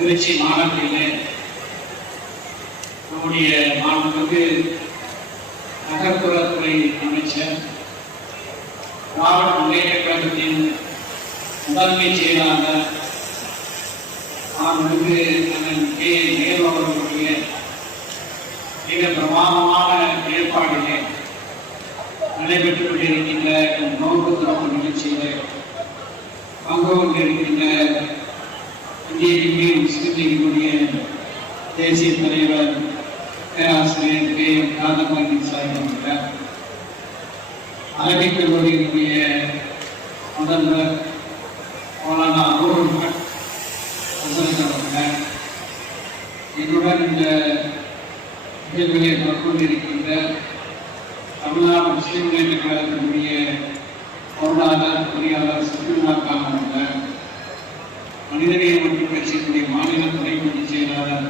திருச்சி மாநகரிலே நம்முடைய மாண்புமிகு நகர்ப்புறத்துறை அமைச்சர் திராவிட முன்னேற்ற கழகத்தின் முதன்மை செயலாளர் மாண்புமிகு அண்ணன் கே. நேரு அவர்களுடைய மிக பிரமாதமான ஏற்பாடிலே நடைபெற்றுக் கொண்டிருக்கின்ற நோன்பு திறப்பு நிகழ்ச்சியிலே பங்கு கொண்டிருக்கின்ற இந்திய யூனியன் முஸ்லிம் லீகினுடைய தேசிய தலைவர் பேராசிரியர் கே. காந்தமணி சாஹிப் அவர்கள், அரபிக் கல்லூரியினுடைய முதல்வர் மௌலானா அபூல் ஹசரத் அவர்கள், என்னுடன் இந்த நிகழ்வுகளை மேற்கொண்டிருக்கின்ற தமிழ்நாடு முஸ்லிம் முன்னேற்ற கழகத்தினுடைய பொருளாளர் பொறியாளர் சத்யுல்லா கான் அவர்கள், மனிதநேய மற்றும் கட்சியினுடைய மாநில துணை பொதுச் செயலாளர்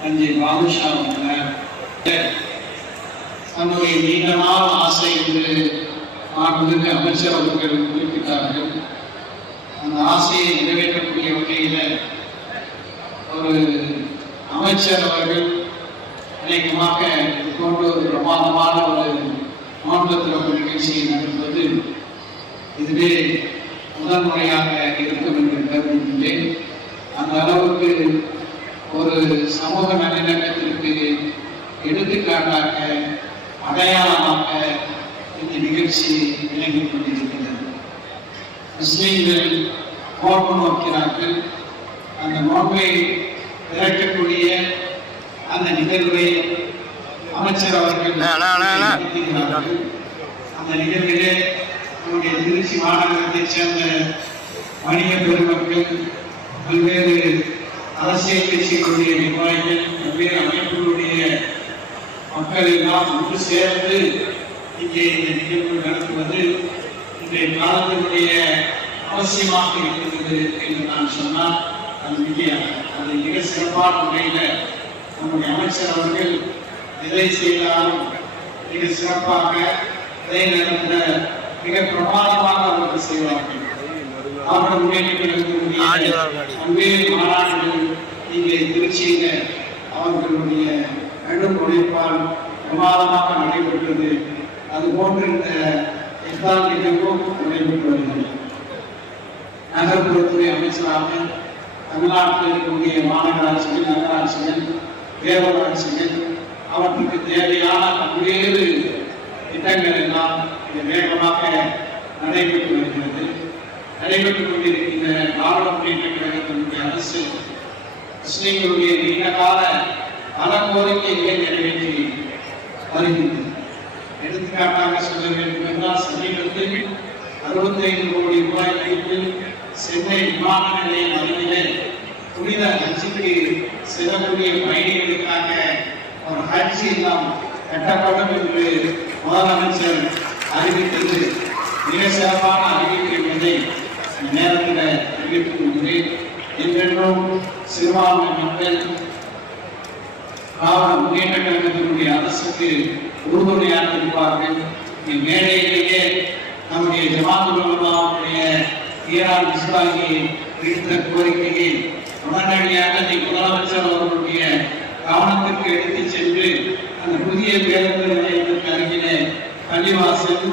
தஞ்சை பாதுஷா அவர்கள், தன்னுடைய நீண்ட நாள் ஆசை என்று மாண்புமிகு அமைச்சர் அவர்கள் குறிப்பிட்டார்கள். அந்த ஆசையை நிறைவேற்றக்கூடிய வகையில் ஒரு அமைச்சர் அவர்கள் அநேகமாக கொண்டு ஒரு பிரமாதமான ஒரு மாநில திறப்பு நிகழ்ச்சியை நடத்துவது இதுவே முதன்முறையாக இருக்கும் என்று கருதுகின்றேன். அந்த அளவுக்கு ஒரு சமூக நல்லிணக்கத்திற்கு எடுத்துக்காட்டாக அடையாளமாக இந்த நிகழ்ச்சி விளங்கிக் கொண்டிருக்கிறது. முஸ்லீம்கள் நோன்பு நோக்கிறார்கள். அந்த நோன்பை திரட்டக்கூடிய அந்த நிகழ்வை அமைச்சர் அவர்கள் அந்த நிகழ்விலே நம்முடைய திருச்சி மாநகரத்தைச் சேர்ந்த வணிக பெருமக்கள், பல்வேறு அரசியல் கட்சிகளுடைய நிர்வாகிகள், பல்வேறு அமைப்புகளுடைய மக்கள் எல்லாம் ஒன்று சேர்ந்து இங்கே இந்த நிகழ்வு நடத்துவது இன்றைய காலத்தினுடைய அவசியமாக இருக்கிறது என்று நான் சொன்னால் அது மிக சிறப்பான முறையில் நம்முடைய அமைச்சர் அவர்கள் எதை செய்தாலும் மிக சிறப்பாக இதை நடந்த மிக பிரமாதமாக அவர்கள் செய்வார்கள். திராவிட முன்னேற்ற கழகத்தினுடைய பல்வேறு மாநாடுகள் இங்கே திருச்சியில அவர்களுடைய கடும் உழைப்பால் பிரமாதமாக நடைபெற்றது. அதுபோன்று இந்த எட்டாம் நிகழ்வும் நடைபெற்று வருகிறது. நகர்ப்புறத்துறை அமைச்சராக தமிழ்நாட்டில் இருக்கக்கூடிய மாநகராட்சிகள், நகராட்சிகள், பேரூராட்சிகள் அவற்றுக்கு தேவையான பல்வேறு திட்டங்கள் எல்லாம் வேகமாக நடைபெற்று வருகிறது. நடைபெற்றுக் கொண்டிருக்கின்ற திராவிட முன்னேற்ற கழகத்தினுடைய அரசு முஸ்லிம்களுடைய நீண்டகால பல கோரிக்கைகளை நிறைவேற்றி வருகின்றது. எடுத்துக்காட்டாக சொல்ல வேண்டும் என்றால், சமீபத்தில் 65 கோடி ரூபாய் மதிப்பில் சென்னை விமான நிலையம் அருகிலே புனித ஹஜ்ஜுக்கு செல்லக்கூடிய பயணிகளுக்காக ஒரு ஹஜ் இல்லம் கட்டப்படும் என்று முதலமைச்சர் அறிவித்தது மிக சிறப்பான அறிவிப்பு என்பதை நேரத்தில் தெரிவித்துக் கொள்கிறேன். என்றென்றும் சிறுபான்மை மக்கள் திராவிட முன்னேற்ற கழகத்தினுடைய அரசுக்கு உறுதுணையாக இருப்பார்கள். மேடையிலேயே நம்முடைய ஜமாத்துல் உலமாவுடைய ஈரான் இஸ்லாமியை விடுத்த கோரிக்கையை உடனடியாக முதலமைச்சர் அவர்களுடைய கவனத்திற்கு எடுத்துச் சென்று அந்த புதிய பேருந்து நிலையத்திற்கு அருகிலே பள்ளிவாசல்,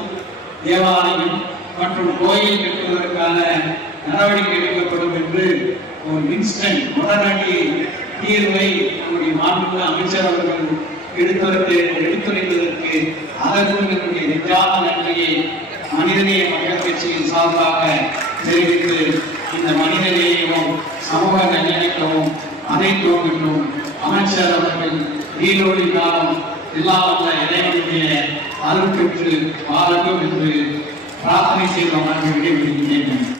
தேவாலயம் மற்றும் கோயில் கட்டுவதற்கான நடவடிக்கை எடுக்கப்படும் என்று ஒரு இன்ஸ்டன்ட் உடனடி தீர்வை நம்முடைய மாண்புமிகு அமைச்சர் அவர்கள் எடுத்துரைத்ததற்கு அதற்கும் என்னுடைய நிஜான நன்றியை மனிதநேய மக்கள் கட்சியின் சார்பாக தெரிவித்து, இந்த மனிதநேயமும் சமூக நல்லிணக்கமும் அனைத்தும் என்றும் அமைச்சர் அவர்கள் நீரோடி காலம் இல்லாமல்ல இறைவனுடைய அருள் பெற்று வாழட்டும் என்று பிரார்த்தனை செய்து விடைபெறுகிறேன்.